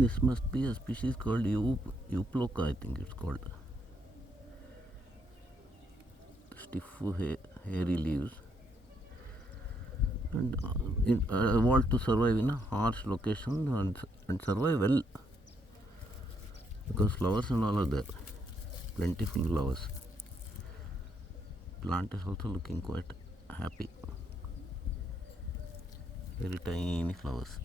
This must be a species called Euploca, I think it's called. Stiff hairy leaves, and it evolved to survive in a harsh location and survive well because flowers and all are there, plentiful flowers. Plant is also looking quite happy, very tiny flowers.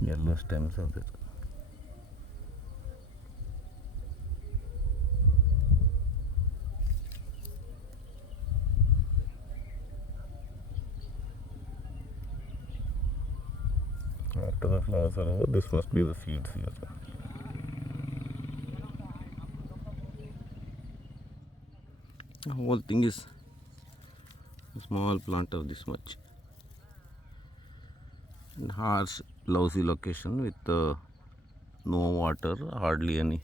Yellow stems are there. After the flowers are over, this must be the seeds here. The whole thing is a small plant of this much. In harsh, lousy location with no water, hardly any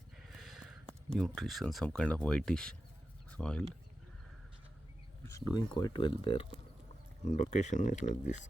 nutrition, some kind of whitish soil. It's doing quite well there. Location is like this.